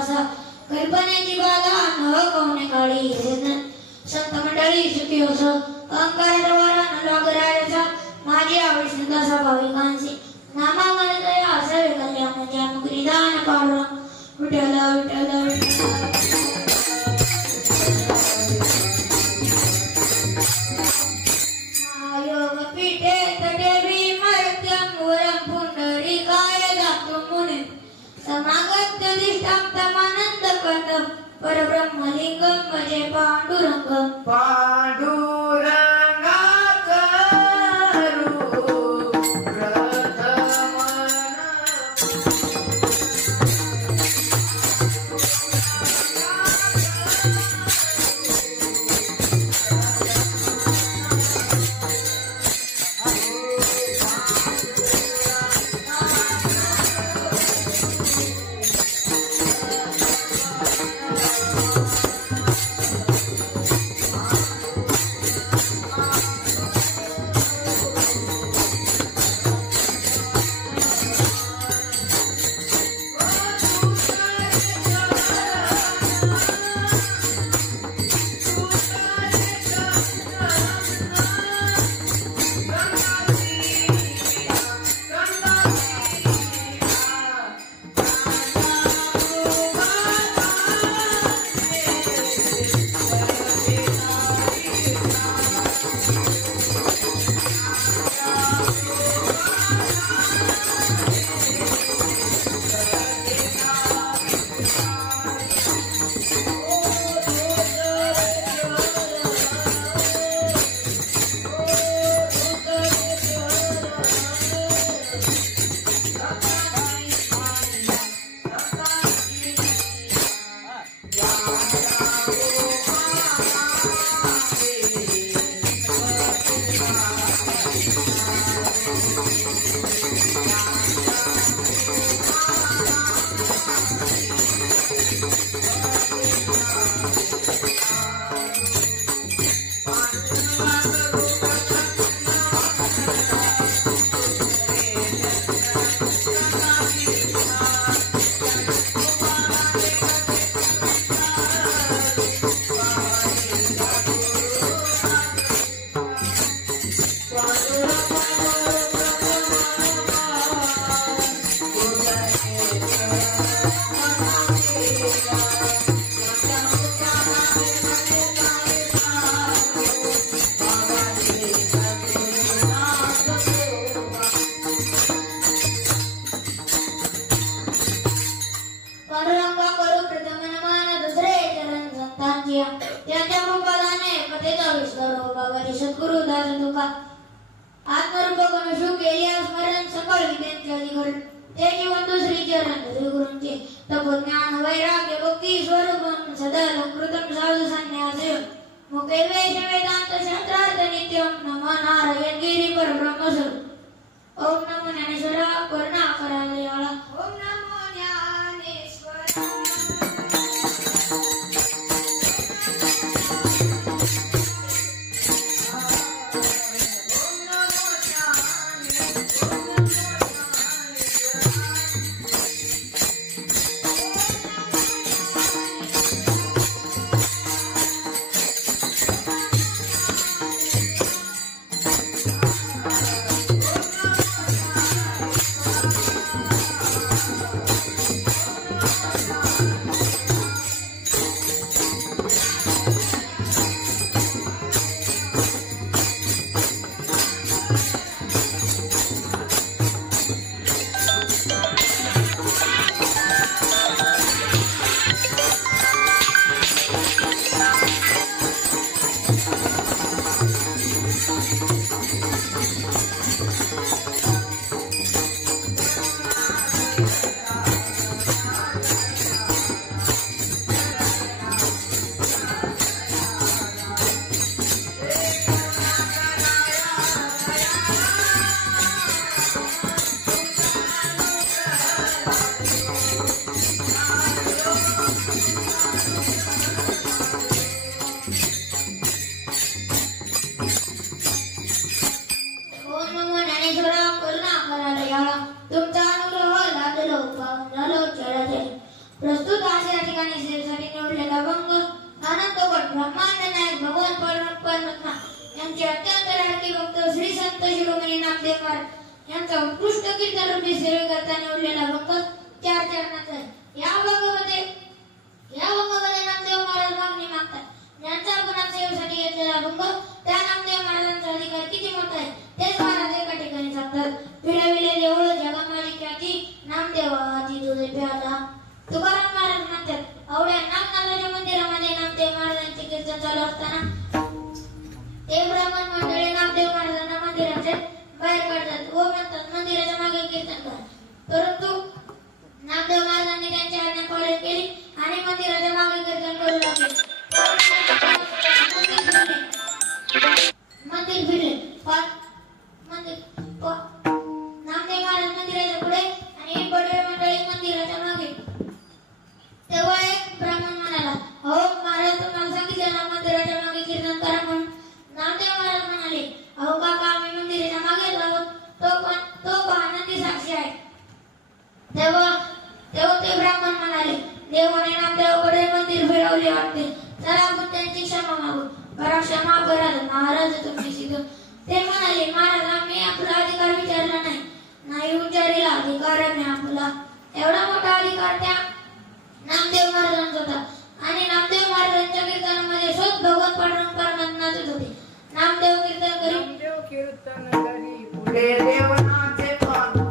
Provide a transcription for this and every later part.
श्वास कल्पनेची बाधा न कोणे काळी संत मंडळी सुखी असो अहंकाराचा वारा न लागरायचा माझी आवड दासा भाविकांची नामा मनदया असावे कल्याण ज्ञानमुक्ती दान पावलं विठ्ठल विठ्ठल योग पीठे तटे भीमर्त्यं वरं पुंडरीकाय दातुं मुनिं समागत्य दिष्टां तमानन्दकन्दं परब्रह्मलिङ्गं भजे पाण्डुरङ्गं प्रस्तुत आज या ठिकाणी सेवेसाठी निवडलेला अभंग आनंद गट ब्रह्मांड नायक भगवान परमात्मा यांचे अत्यंत लाडके भक्त श्री संत शिरोमणी नामदेव महाराज यांचा उत्कृष्ट कीर्तन रूपी सेवेकरता निवडलेला अभंग 4 चरणांचा आहे. या अभंगामध्ये नामदेव महाराज मागणी मागतात. ज्यांचा आपण सेवेसाठी घेतलेला अभंग त्या नामदेव महाराजांचा अधिकार किती मोठा आहे तेच महाराज एका ठिकाणी सांगतात. पिळविले देऊळ जगा माझी ख्याती नामदेवाची तुझे प्याला. तुकाराम महाराज म्हणतात आवड्या नामनाथाच्या मंदिरामध्ये नामदेव महाराजांचे कीर्तन चालू असताना ते ब्राह्मण मंडळी नामदेव महाराजांना मंदिराच्या बाहेर काढतात व म्हणतात मंदिराच्या मागे कीर्तन करा. परंतु नामदेव महाराजांनी त्यांची आज्ञा पालन केली आणि मंदिराच्या मागे कीर्तन करू लागले. मंदिर फिरले नामदेव महाराज मंदिराच्या पुढे आणि बडवे मंडळी मंदिराच्या मागे. तेव्हा एक ब्राह्मण म्हणाला अहो महाराज तुम्हाला सांगितलं ना मंदिराच्या मागे कीर्तन करा म्हणून. नामदेव महाराज म्हणाले अहो काका आम्ही मंदिराच्या मागे आहोत तो आनंदी साक्षी आहे. तेव्हा ते ब्राह्मण म्हणाले देवाने नामदेवाकडे मंदिर फिरवले वाटते चला आपण त्यांची क्षमा मागू. बरा क्षमा करा महाराज तुमची सिद्ध. ते म्हणाले महाराज आम्ही आपला अधिकार विचारला नाही विचारला अधिकार आहे आपला. एवढा मोठा अधिकार त्या नामदेव महाराजांचा होता आणि नामदेव महाराजांच्या कीर्तनामध्ये स्वतः भगवान परमात्मा नाचत होते. नामदेव कीर्तन करी पुढे देवनाचे पान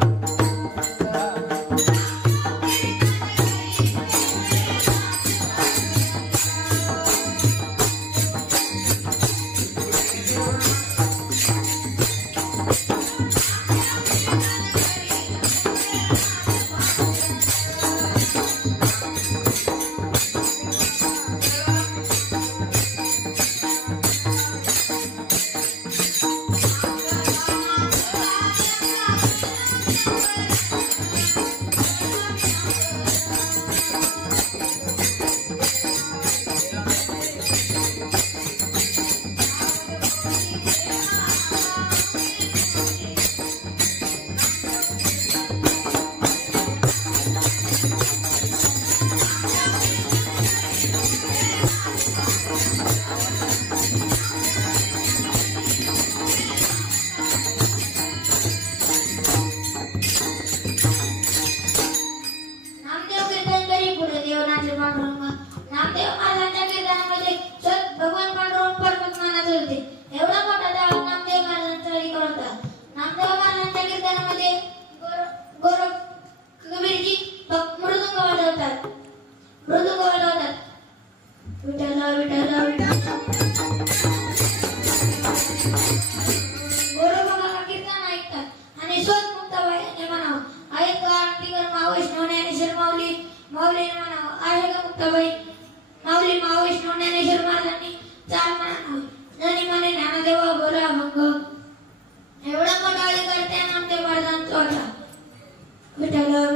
विठ्ठल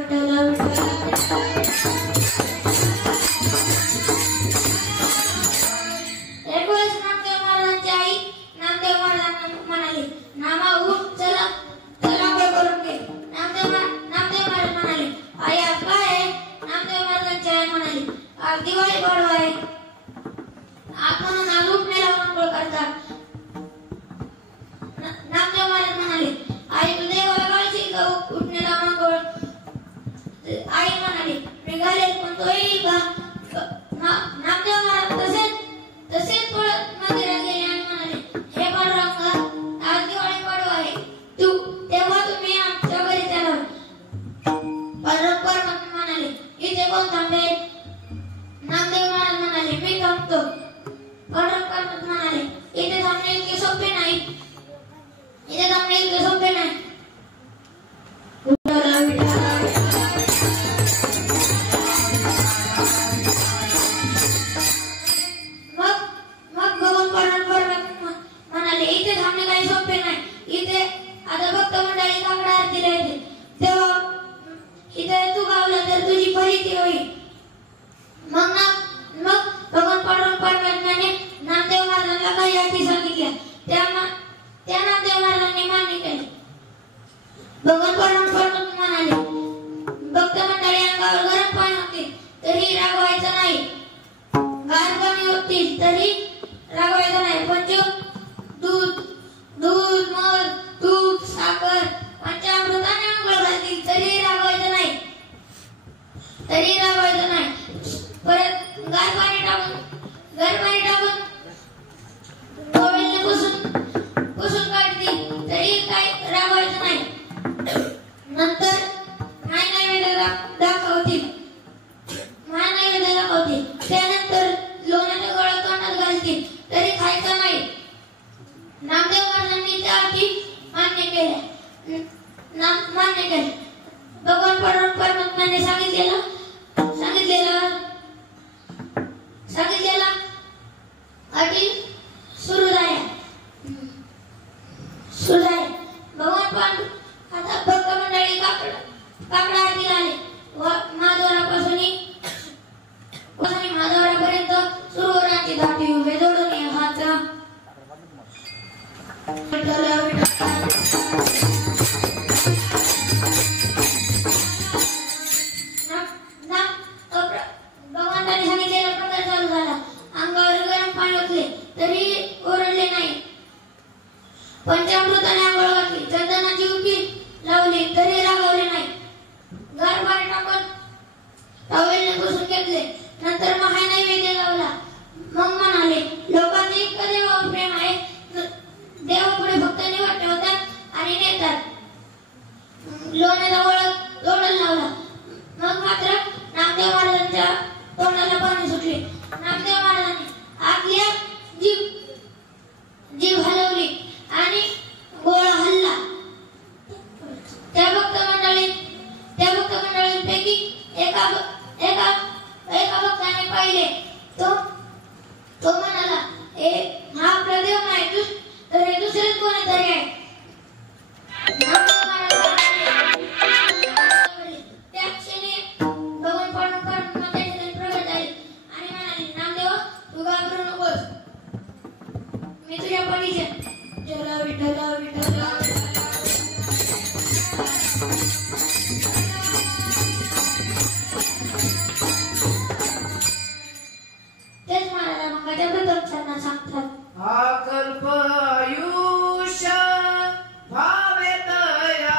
महात्म्याने सांगितलेला अटी सुरू झाल्या. भगवान पांडू आता भक्त मंडळी काकडा आरतीला आले व महाद्वारापासून महाद्वारापर्यंत सुरूराची दाटी उभे जोडून हात भगवंताने सांगितलेला प्रकार चालू झाला. अंगावर गरम पाणी ओतले तरी ओरडले नाही. पंचामृताने आंघोळ घातली, चंदनाची उकी लावली तरी रागावले नाही. गार पाणी टाकून टॉवेलने पुसून घेतले. नंतर महानैवेद्य लावला. मग म्हणाले, लोकांचे इतकं देवावर प्रेम आहे, देवापुढे भक्त निवड ठेवतात आणि नेतात. लोण्याचा वळख तोंडाला लावला. मग मात्र नामदेव महाराजांच्या तोंडाला पाणी सुटले. नामदेव महाराजांनी आपल्या जीभ हलवली आणि गोळा हल्ला. त्या भक्त मंडळींपैकी एका भक्ताने पाहिले. तो म्हणाला, हा आपला देव नाही तर हे दुसरेच कोणीतरी आहे. त्या क्षणी भगवान पांडुरंग त्या ठिकाणी प्रगट झाले आणि म्हणाले, नामदेव तू घाबरू नकोस, मी तुझ्या पाठीशी आहे. जरा विठ्ठला विठ्ठला तेच महाराजा मंगाच्या प्रथम सांगतात. कल्प आयुष्य भावे दया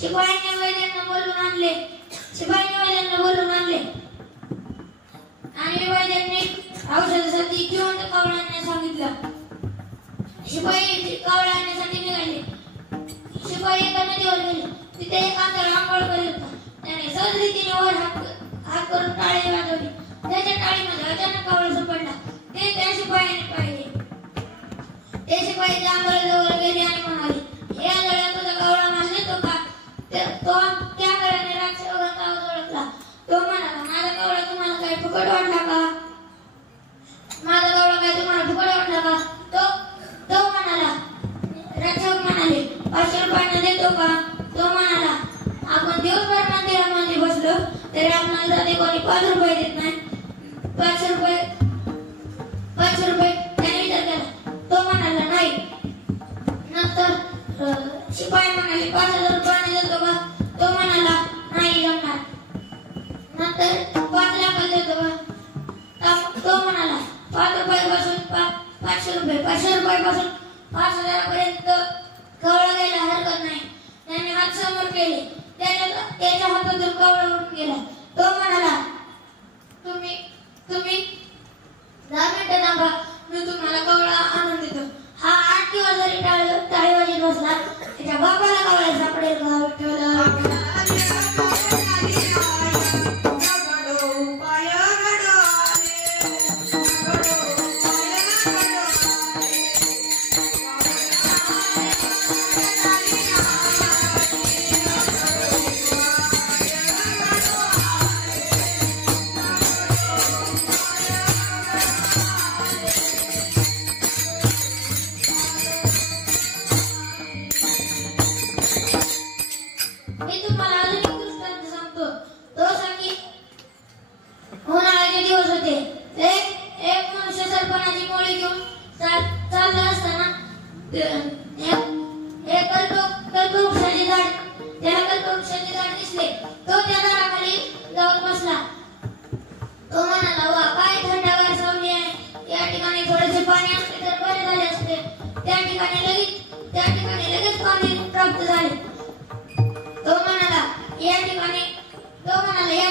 शिपायांनी वैद्यांना बोलून आणले आणि वैद्यांनी औषधासाठी जिवंत कावळा आणण्यास सांगितलं. शिपाई कावळा आणण्यासाठी निघाले. शिपाई एका नदीवर गेले. तिथे एक आंधळा आंघोळ करीत होता. त्याने सहज रीतीने वर हात करून टाळी वाजवली. त्याच्या टाळीमध्ये अचानक कावळा सापडला. ते त्या शिपायाने पाहिले. ते शिपाई त्या आंधळ्याजवळ गेले आणि म्हणाले, हे आंधळ्या, तुझा कावळा मला नेतो का? तो त्या आंधळ्याने राजसेवकाचा आवाज ओळखला. तो म्हणाला, माझा कावळा तुम्हाला काय फुकट वाटला का? माझा कावळा काय तुम्हाला फुकट वाटला का? तो म्हणाला, का? तो म्हणाला, आपण दिवसभर मंदिरामध्ये बसलो तरी आपल्याला जाते कोणी 5 रुपये देत नाही. 5 रुपये त्याने विचार केला. तो म्हणाला नाही. नंतर शिपाई म्हणाले 5,000 रुपये देतो का? तो म्हणाला नाही जमणार. नंतर 5 लाख देतो का? तो म्हणाला 5 रुपयापासून 500 रुपयापासून 5,000 पर्यंत कवळा गेला हरकत नाही. त्याने हात समोर केले. त्याच्या हातातून कवळा उडून गेला. तो म्हणाला, तुम्ही 10 मिनिटं थांबा, मी तुम्हाला कवळा आणून देतो. हा 8 दिवस जरी टाळी वाजत बसला, त्याच्या बापाला कवळा सापडेल का?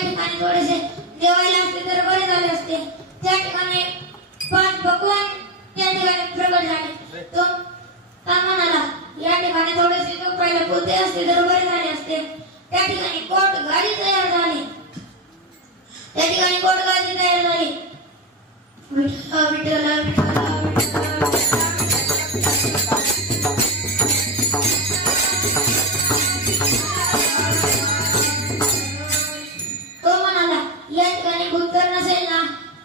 विठ्ठल थोडेसे जेवायला असते तर बरे झाले असते. त्या ठिकाणी 5 भगवान त्या ठिकाणी प्रगट झाले. तो का म्हणाला, या ठिकाणी थोडेसे झोपायला पोते असते तर बरे झाले असते. त्या ठिकाणी कोट गाडी तयार झाली. विठ्ठल विठ्ठल विठ्ठल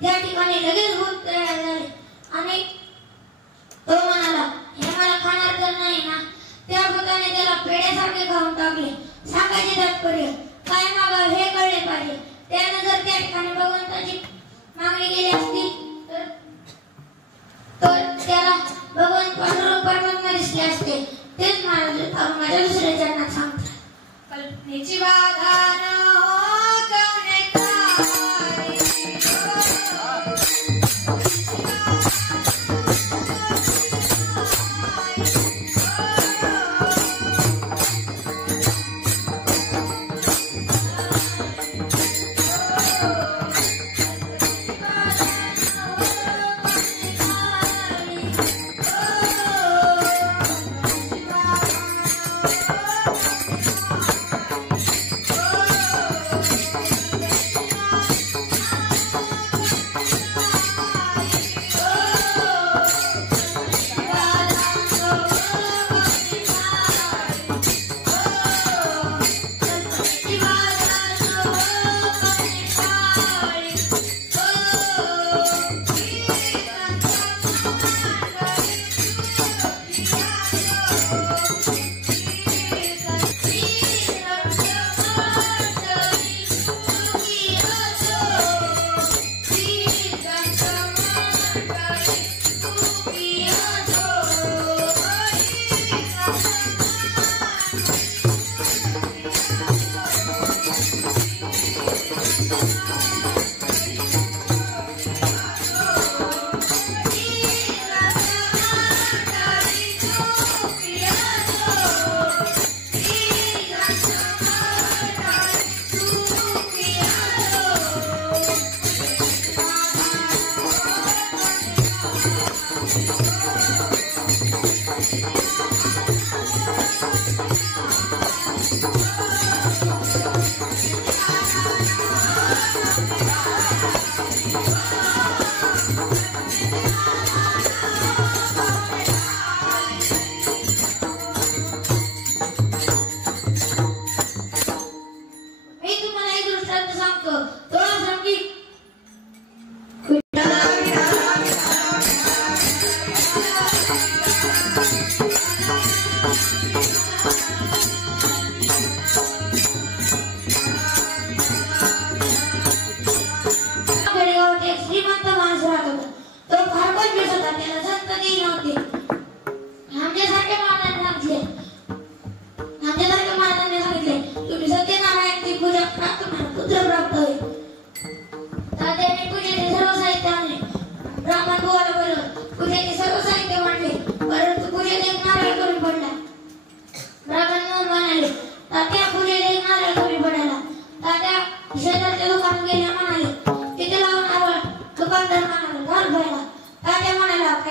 त्या ठिकाणी लगेच भूत तयार झाले आणि तो म्हणाला, हे मला खाणार तर नाही ना? त्या भूताने त्याला पेड्यासारखे खाऊन टाकले. सांगायचे तात्पर्य काय मागावं हे कळले पाहिजे. त्याने जर त्या ठिकाणी भगवंताची मागणी केली असती तर त्याला भगवंत परमात्मा दिसले असते. तेच माझ्या दुसऱ्या चरणात सांगतात. कल्पनेची बाधा न हो कवने काय.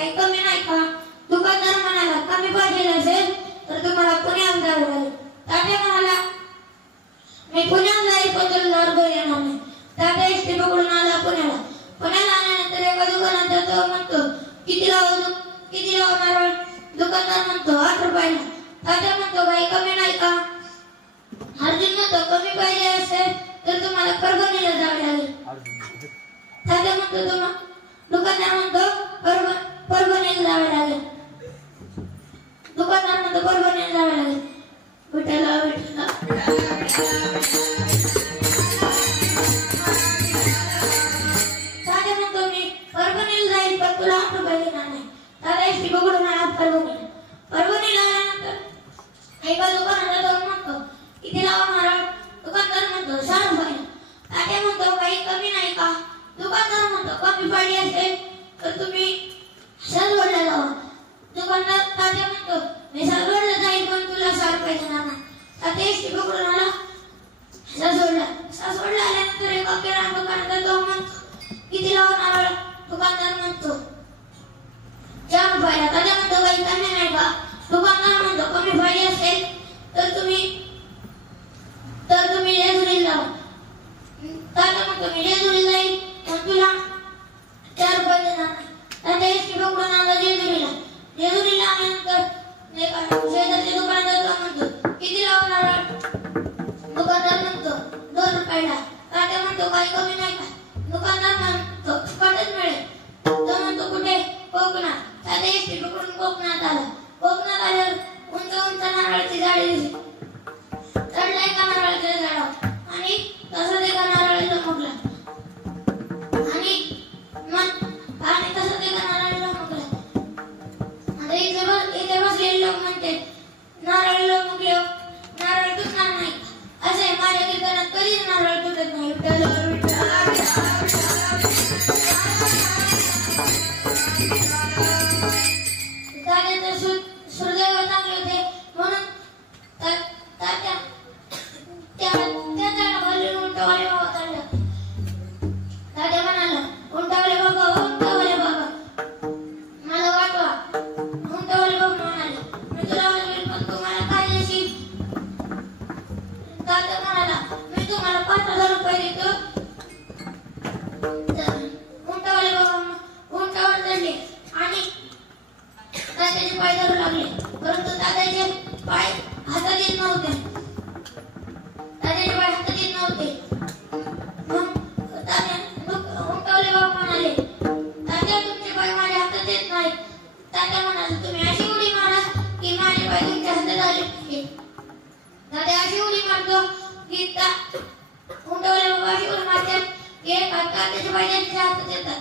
काही कमी नाही का? दुकानदार म्हणाला, कमी पाहिजे असेल तर तुम्हाला पुण्याला जावं लागेल. तात्या म्हणाला, मी पुण्याला जाईल पण तुला घरी येणार नाही. तात्या एसटी पकडून आला पुण्याला. पुण्याला आल्यानंतर एका दुकानात जातो, म्हणतो किती लावू नारळ? दुकानदार म्हणतो 8 रुपयाला. तात्या म्हणतो काही कमी नाही का? अर्जुन म्हणतो कमी पाहिजे असेल तर तुम्हाला परभणीला जावे लागेल. तात्या म्हणतो दुकानदार म्हणतो परभणीला जावे लागेल. दुकानदार म्हणतो परभणीला जावे लागेल. विठ्ठला विठ्ठला तात्या म्हणतो मी परभणीला जाईल पण तुला 8 रुपये देणार नाही. तात्या एसटी पकडून आला परभणीला आल्यानंतर एका दुकानात जाऊन म्हणतो किती लावणार? दुकानदार म्हणतो 6 रुपये. तात्या म्हणतो काही कमी नाही का? दुकानदार म्हणतो कमी पाहिजे असेल तर तुम्ही सासवडला जावा. दुकानदार तात्या म्हणतो मी सासवडला जाईल पण तुला 6 रुपये देणार नाही. तात्या एसटी पकडून आला सासवडला आल्यानंतर एका किराणा दुकानात जाऊन म्हणतो किती लावणार? दुकानदार म्हणतो 4 रुपयाला. तात्या म्हणतो काही कमी नाही का? दुकानदार म्हणतो कमी पाहिजे असेल तर तुम्ही जेजुरीला जावा. तात्या म्हणतो मी जेजुरीला जाईल पण तुला 4 रुपये देणार नाही. तात्या एसटी पकडून आला जेजुरीला आल्यानंतर शेजारच्या दुकानात जाऊन म्हणतो किती लावणार? दुकानदार म्हणतो 2 रुपयाला. तात्या म्हणतो काही कमी नाही का? दुकानदार म्हणतो फुकटच मिळेल. तो म्हणतो कुठे? कोकणात. तात्या एसटी पकडून कोकणात आला. कोकणात आल्यावर उंच नारळाची झाडे दिसली. चढला एका नारळाच्या झाडावर आणि तसंच एका नारळाला मुकला आणि तसंच एका नारळाला मुकला. आता इथे बसलेले लोक म्हणते नारळाला मुकले नारळ तुटणार नाही. असे माझ्या कीर्तनात कधीच नारळ तुटत नाही. तात्याचे सुरदैव चांगले होते म्हणून तात्या त्या झाडाखाली उंटवाले बाबा चालला. तात्या म्हणाला उंटवाले बाबा मला वाटवा. उंटवाले बाबा म्हणाले मी तुला वाचवेल पण तू मला काय देशील? तात्या म्हणाला मी तुम्हाला 5,000 रुपये देतो. उंटवाले बाबा उंटावर चढले आणि तात्याचे पाय धरू लागले परंतु तात्याचे पाय हातात येत नव्हते. उंटवले बाबा म्हणाले तात्या तुमचे पाय माझ्या हातात येत नाहीत. तात्या म्हणाले तुम्ही अशी उडी मारा की माझे पाय तुमच्या हातात आले पाहिजे. तात्या अशी उडी मारतो की उंटवले बाबा अशी उडी मारतात की तात्याचे पाय त्यांच्या हातात येतात.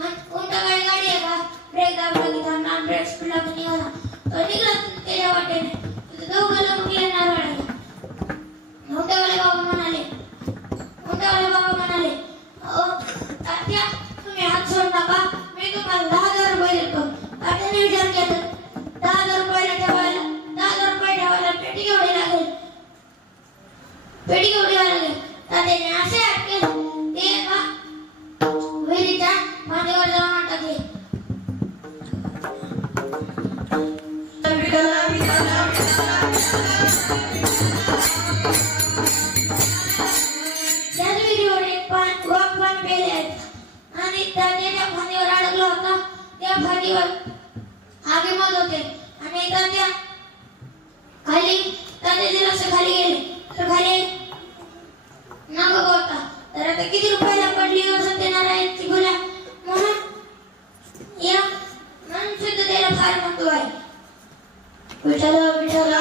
मग उंट काय गाडी आहे का? ब्रेक दाबला की थांबला ब्रेक स्पीडला निघाला तर निघला त्याच्या वाटेने दोघांना मुकले नारळाला. उंटवले बाबा म्हणाले तात्या तुम्ही हात सोड नका मी तुम्हाला 10,000 रुपये देतो. तात्याने विचार केला 10,000 रुपये ठेवायला पेटी केवढी लागेल? तात्याने असे हात केले ते एका विहिरीच्या माथ्यावर जाऊन टाकले. आणि तात्याच्या फांदीवर अडकला होता. त्या फांदीवर आगे मध होते आणि तात्या तात्याचे लक्ष खाली गेले तर खाली नाग होता. तर आता किती रुपयाला पडली सत्यनारायणची गुला म्हणून सुद्धा त्याला फार महत्व आहे. विठ्ठला विठ्ठला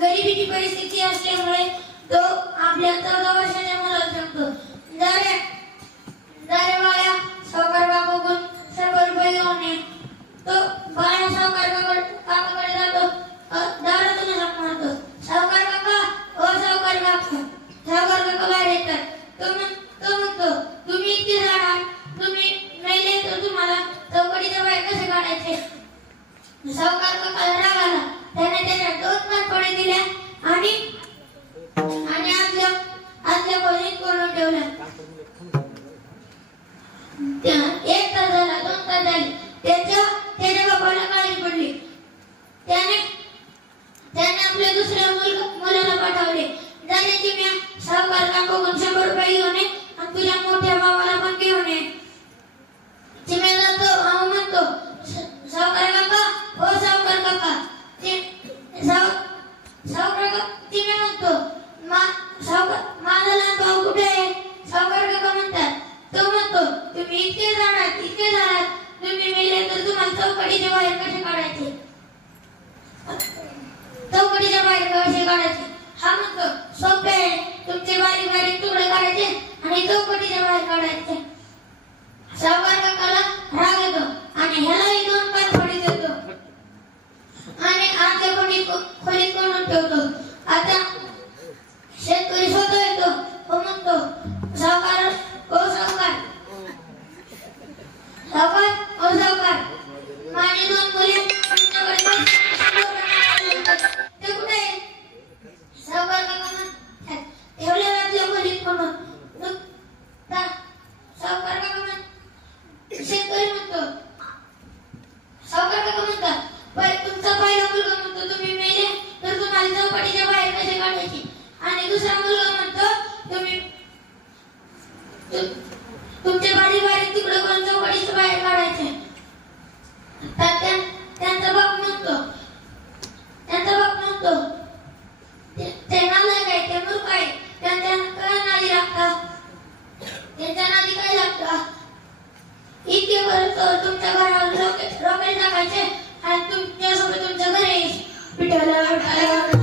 गरिबीची परिस्थिती असल्यामुळे तो आपल्या 14 वर्षाच्या मुलाला सांगतो, "जारे बाळा, सावकार बापूकडून 100 रुपये घेऊन ये." तो बाळा सावकार काकाकडे जातो, दारातून हाक मारतो, "सावकार काका, ओ सावकार काका." सावकार काका बाहेर येतात. तो म्हणतो, "तुम्ही इतके झाडा, तुम्ही मेले तर तुम्हाला चौकटीच्या बाहेर कसे काढायचे?" सावकार काकाला राग आला. त्याने त्याच्या 2 पानपळे दिल्या आणि आतल्या खोलीत कोंडून ठेवल्या. 1 तास झाला, 2 तास झाले. त्याच्या बापाला काळजी पडली. त्याने आपल्या दुसऱ्या मुलाला पाठवले, "जाणे चिमण्या, सावकार काकाकडून 100 रुपये घेऊन ये आणि तुझ्या मोठ्या भावाला पण घेऊन ये." चिमण्या जातो, म्हणतो, "सावकार काका, ओ सावकार काका." चिमण्या म्हणतो, "माझा लहान भाऊ कुठे आहे?" सावकार काका म्हणतात. तो म्हणतो, "तुम्ही इतके झाडात, तुम्ही मेले तर तुम्हाला चौकटीच्या बाहेर कसे काढायचे?" चौकटीच्या बाहेर कसे काढायचे? हा म्हणतो, "सोपे आहे, तुमचे बारीक बारीक तुकडे काढायचे आणि चौकटीच्या बाहेर काढायचे." सावकार काकाला राग येतो आणि ह्यालाही 2 पानपळे देतो आणि आतल्या खोलीत कोंडून ठेवतो. आता शेतकरी स्वतः येतो. तो म्हणतो, "सावकार, ओ सावकार, ओ सावकार, माझी 2 मुले तुमच्याकडे ते कुठे आहे?" सावकार काका म्हणतात, "ठेवले आतल्या खोलीत कोंडून." सावकार काका म्हणतात, शेतकरी म्हणतो, सावकार काका म्हणतात, "तुमचा पहिला मुलगा म्हणतो तुम्ही मेले तर तुम्हाला चौकटीच्या बाहेर कसे काढायचे?" आणि दुसरा मुलगा म्हणतो, तुमचे बारीक बारीक तुकडे करून चौकटीच्या बाहेर काढायचे." त्यांचा बाप म्हणतो, "ते नालायक आहे, ते मूर्ख आहे, त्यांच्या नादी लागता, त्यांच्या नादी काय लागता? इतके वर्ष तुमच्या घरावर रॉकेट टाकायचे आणि तुमच्यासोबत तुमच्या घरी पिठवल्या सांगतात.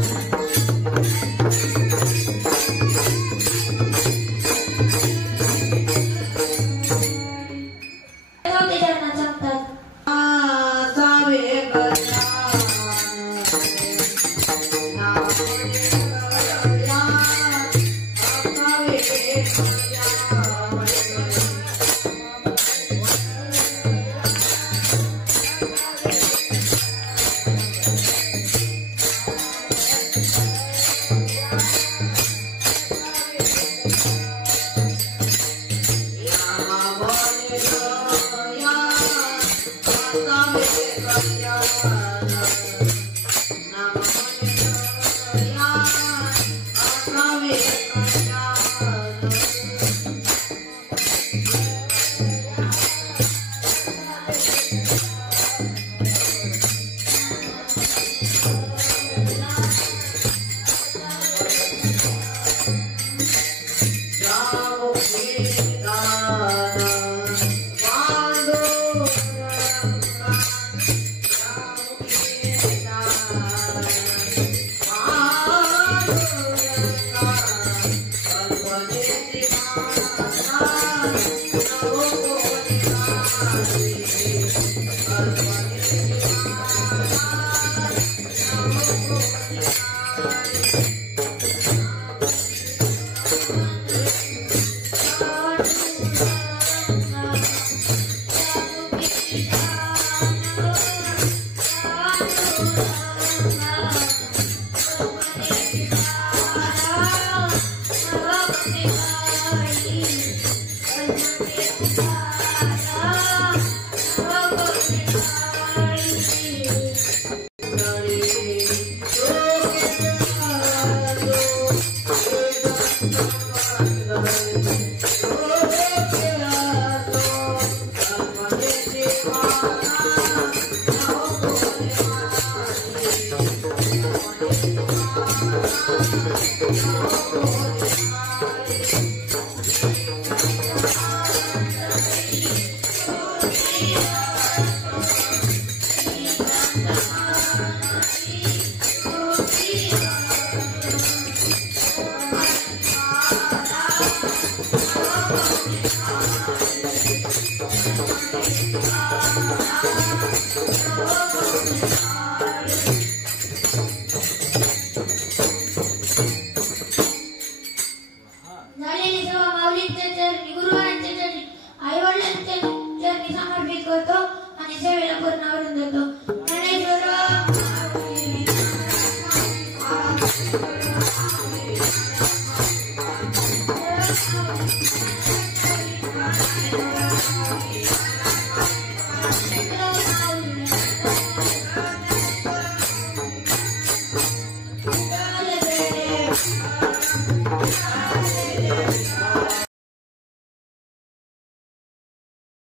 झालेली सेवा माऊलींच्या चरणी गुरुवारांच्या चरणी आई वडिलांच्या चरणी समर्पित करतो आणि सेवेला पूर्णावरून देतो. ज्ञानेश्वर माऊली